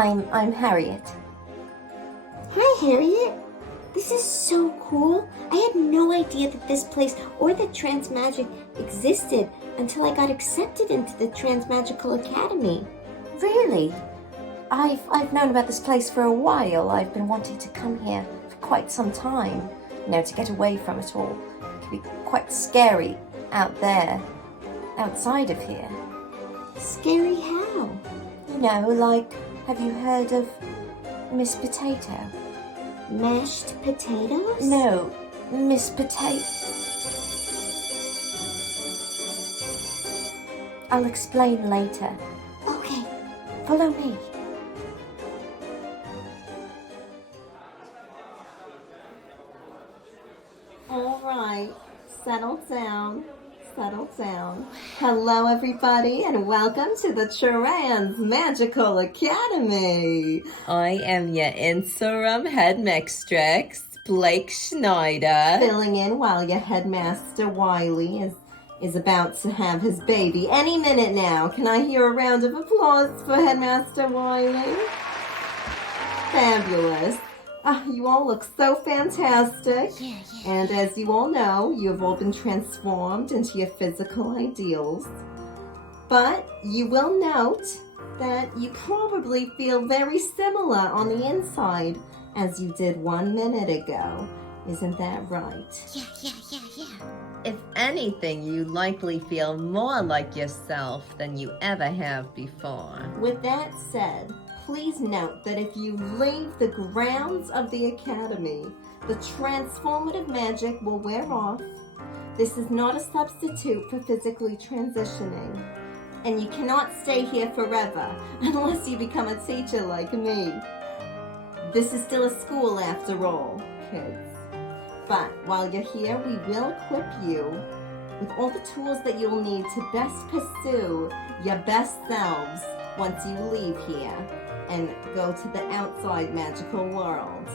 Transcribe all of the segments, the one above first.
I'm Harriet. Hi, Harriet. This is so cool. I had no idea that this place or that Trans Magic existed until I got accepted into the Trans Magical Academy. Really? I've known about this place for a while. I've been wanting to come here for quite some time, to get away from it all. It can be quite scary out there, outside of here. Scary how? Have you heard of Miss Potato? Mashed potatoes? No, Miss Potato. I'll explain later. Okay. Follow me. All right, settle down. Hello, everybody, and welcome to the Trans Magical Academy. I am your interim headmistress, Blake Schneider, filling in while your headmaster Wiley is about to have his baby any minute now. Can I hear a round of applause for Headmaster Wiley? Fabulous. You all look so fantastic. Yeah. And as you all know, you have all been transformed into your physical ideals. But you will note that you probably feel very similar on the inside as you did 1 minute ago. Isn't that right? Yeah. If anything, you likely feel more like yourself than you ever have before. With that said, please note that if you leave the grounds of the academy, the transformative magic will wear off. This is not a substitute for physically transitioning. And you cannot stay here forever unless you become a teacher like me. This is still a school after all, kids. But while you're here, we will equip you with all the tools that you'll need to best pursue your best selves once you leave here and go to the outside magical world.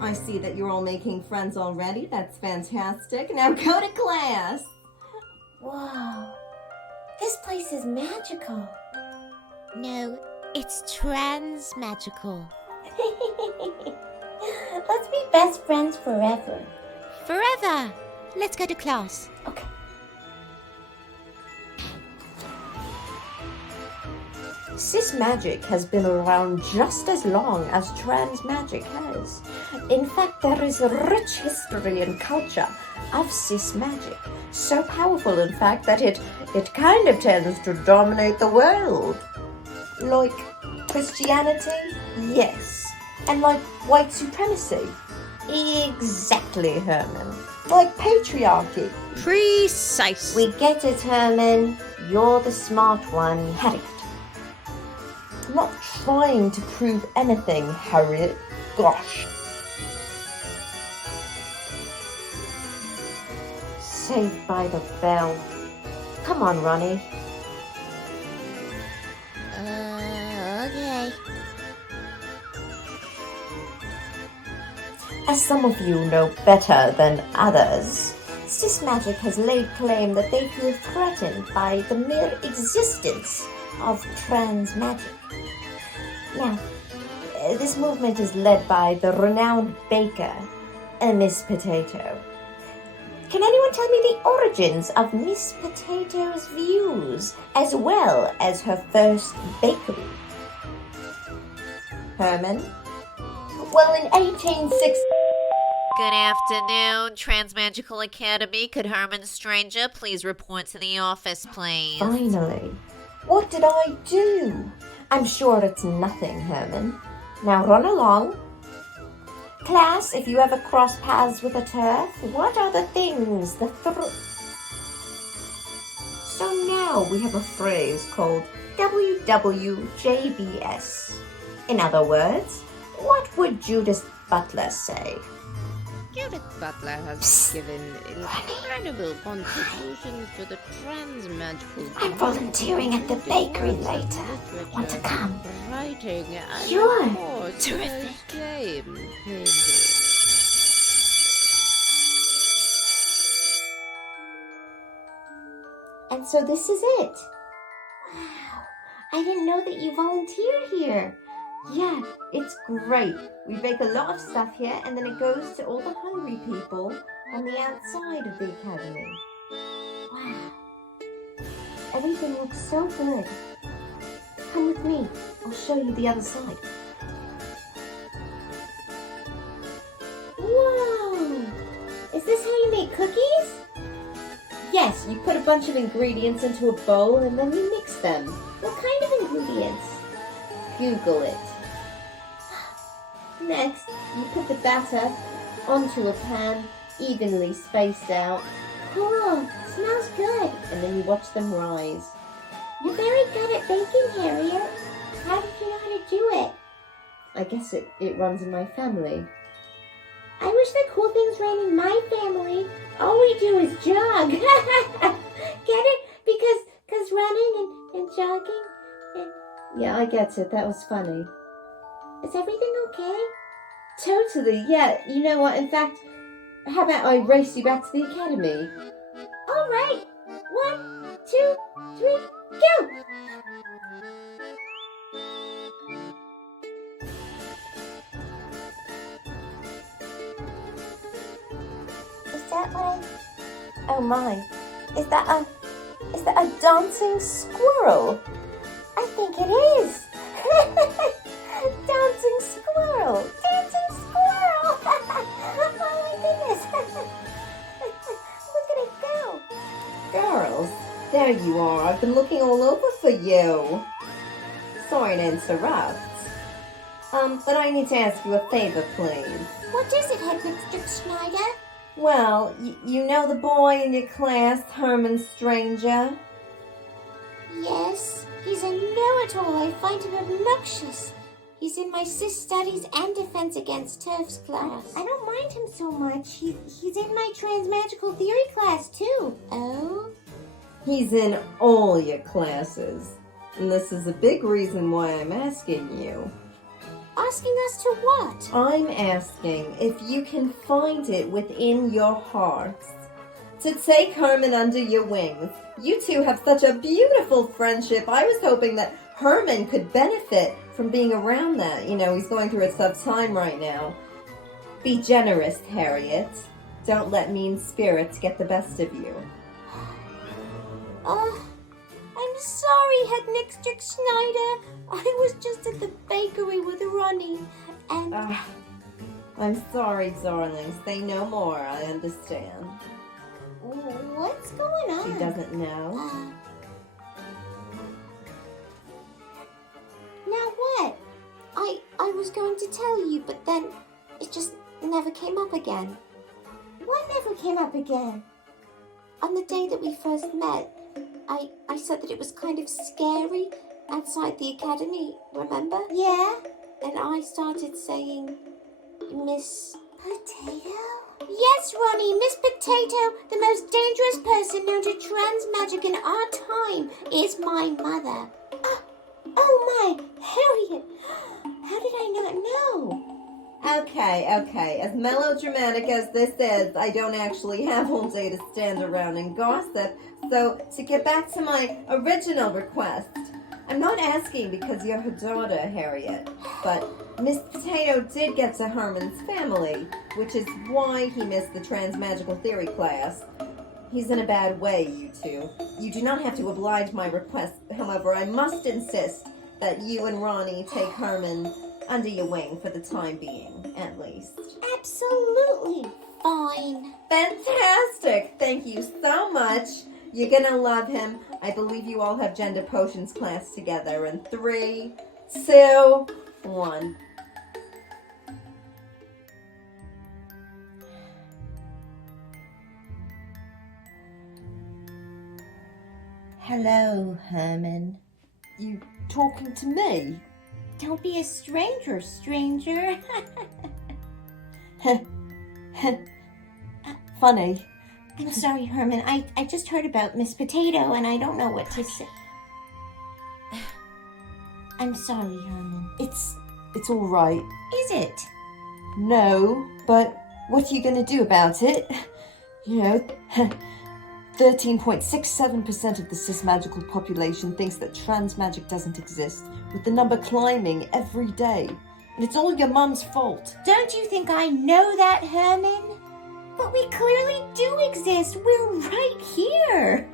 I see that you're all making friends already. That's fantastic. Now go to class. Whoa. This place is magical. No, it's trans magical. Let's be best friends forever. Forever! Let's go to class. Okay. Cis magic has been around just as long as trans magic has. In fact, there is a rich history and culture of cis magic. So powerful, in fact, that it kind of tends to dominate the world. Like Christianity? Yes. And like white supremacy? Exactly, Herman. Like patriarchy? Precisely. We get it, Herman. You're the smart one. Harriet. I'm not trying to prove anything, Harriet. Gosh. Saved by the bell. Come on, Ronnie. Okay. As some of you know better than others, cis magic has laid claim that they feel threatened by the mere existence of trans magic. Now, this movement is led by the renowned baker, Miss Potato. Can anyone tell me the origins of Miss Potato's views, as well as her first bakery? Herman? Well, in 1860... Good afternoon, Transmagical Academy. Could Herman Stranger please report to the office, please? Finally. What did I do? I'm sure it's nothing, Herman. Now run along. Class, if you ever cross paths with a turf, what are the things, So now we have a phrase called WWJBS. In other words, what would Judith Butler say? Judith Butler has given incredible contributions to the trans-magical I'm volunteering at the bakery later. Want to come? Writing and Sure. more Terrific. Game painting. And so this is it. Wow. I didn't know that you volunteer here. Yeah, it's great. We bake a lot of stuff here and then it goes to all the hungry people on the outside of the academy. Wow. Everything looks so good. Come with me. I'll show you the other side. Whoa! Is this how you make cookies? Yes, you put a bunch of ingredients into a bowl and then you mix them. What kind of ingredients? Google it. Next, you put the batter onto a pan, evenly spaced out, Cool. Smells good. and then you watch them rise. You're very good at baking, Harriet. How did you know how to do it? I guess it runs in my family. I wish the cool things ran in my family. All we do is jog. Get it? Because running and jogging and... Yeah, I get it. That was funny. Is everything okay? Totally, yeah. You know what? In fact, how about I race you back to the academy? All right. 1, 2, 3, go! Is that like... Oh my. Is that a dancing squirrel? I think it is. Dancing squirrel! Dancing squirrel! Oh my goodness. Look at it go. Girls, there you are. I've been looking all over for you. Sorry to interrupt. But I need to ask you a favor, please. What is it, Hedwig Schneider? Well, you know the boy in your class, Herman Stranger? Yes, he's a know-it-all. I find him obnoxious. He's in my Cis Studies and Defense Against Turfs class. I don't mind him so much. He's in my Transmagical Theory class, too. Oh? He's in all your classes. And this is a big reason why I'm asking you. Asking us to what? I'm asking if you can find it within your hearts to take Herman under your wings. You two have such a beautiful friendship. I was hoping that Herman could benefit from being around that. You know, he's going through a tough time right now. Be generous, Harriet. Don't let mean spirits get the best of you. I'm sorry, Hedwig Schneider. I was just at the bakery with Ronnie, and... I'm sorry, darling. Say no more. I understand. What's going on? She doesn't know. Now what? I was going to tell you, but then it just never came up again. What never came up again? On the day that we first met, I said that it was kind of scary outside the academy, remember? Yeah. And I started saying, Miss Potato? Yes, Ronnie, Miss Potato, the most dangerous person known to transmagic in our time, is my mother. Oh my, Harriet, how did I not know? Okay. As melodramatic as this is, I don't actually have all day to stand around and gossip. So, to get back to my original request, I'm not asking because you're her daughter, Harriet, but Miss Potato did get to Herman's family, which is why he missed the Transmagical Theory class. He's in a bad way, you two. You do not have to oblige my request. However, I must insist that you and Ronnie take Herman under your wing for the time being, at least. Absolutely fine. Fantastic! Thank you so much. You're gonna love him. I believe you all have gender potions class together in 3, 2, 1. Hello, Herman. You talking to me? Don't be a stranger. Funny. I'm sorry, Herman. I just heard about Miss Potato and I don't know what to say. I'm sorry, Herman. It's all right. Is it? No, but what are you going to do about it? You know, 13.67% of the cis-magical population thinks that trans magic doesn't exist, with the number climbing every day. And it's all your mum's fault. Don't you think I know that, Herman? But we clearly do exist. We're right here.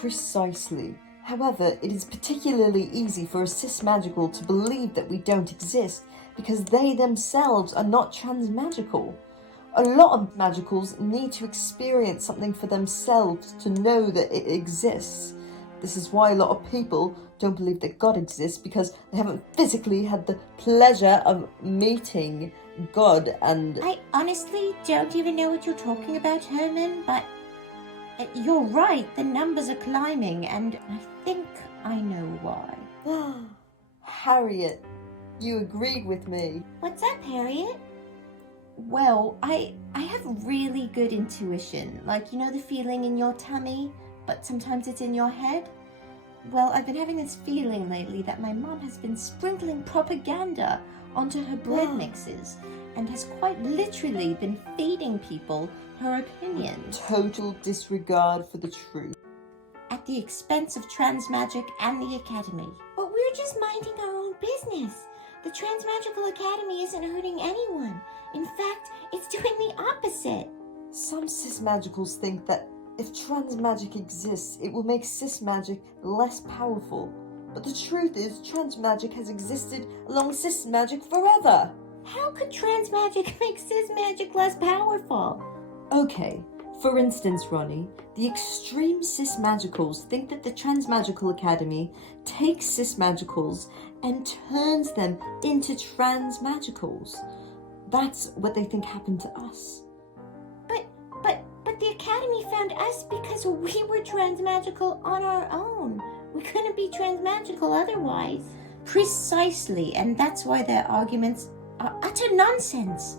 Precisely. However, it is particularly easy for a cis-magical to believe that we don't exist because they themselves are not trans-magical. A lot of magicals need to experience something for themselves to know that it exists. This is why a lot of people don't believe that God exists, because they haven't physically had the pleasure of meeting God. And I honestly don't even know what you're talking about, Herman, but you're right, the numbers are climbing, and I think I know why. Harriet, you agreed with me. What's up, Harriet? Well, I have really good intuition. Like, you know the feeling in your tummy, but sometimes it's in your head? Well, I've been having this feeling lately that my mom has been sprinkling propaganda onto her bread mixes and has quite literally been feeding people her opinions. Total disregard for the truth. At the expense of trans magic and the Academy. But we're just minding our own business. The Transmagical Academy isn't hurting anyone. In fact, it's doing the opposite. Some cis-magicals think that if trans magic exists, it will make cis-magic less powerful. But the truth is, trans magic has existed along cis-magic forever. How could trans magic make cis magic less powerful? Okay, for instance, Ronnie, the extreme cis-magicals think that the Transmagical Academy takes cis-magicals and turns them into trans-magicals. That's what they think happened to us. But the Academy found us because we were transmagical on our own. We couldn't be transmagical otherwise. Precisely, and that's why their arguments are utter nonsense.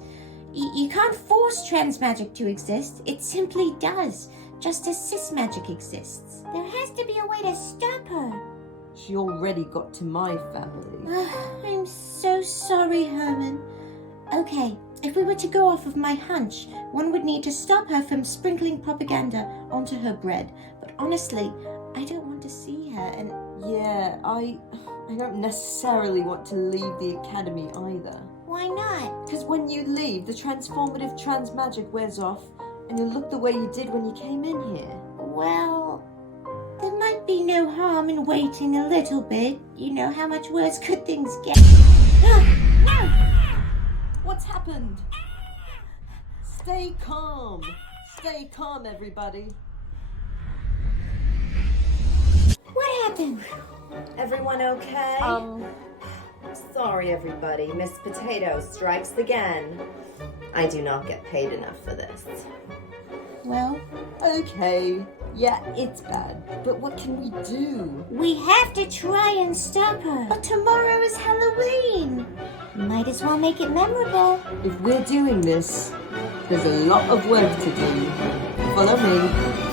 You can't force trans magic to exist. It simply does, just as cis magic exists. There has to be a way to stop her. She already got to my family. I'm so sorry, Herman. Okay, if we were to go off of my hunch, one would need to stop her from sprinkling propaganda onto her bread. But honestly, I don't want to see her, and Yeah, I don't necessarily want to leave the Academy either. Why not? Because when you leave, the transformative trans magic wears off, and you look the way you did when you came in here. well, there might be no harm in waiting a little bit. You know how much worse could things get. What's happened? Stay calm. Stay calm, everybody. What happened? Everyone okay? Sorry, everybody. Miss Potato strikes again. I do not get paid enough for this. Well, Okay, yeah, it's bad, but what can we do? We have to try and stop her. but tomorrow is Halloween. Might as well make it memorable. If we're doing this, there's a lot of work to do. Follow me.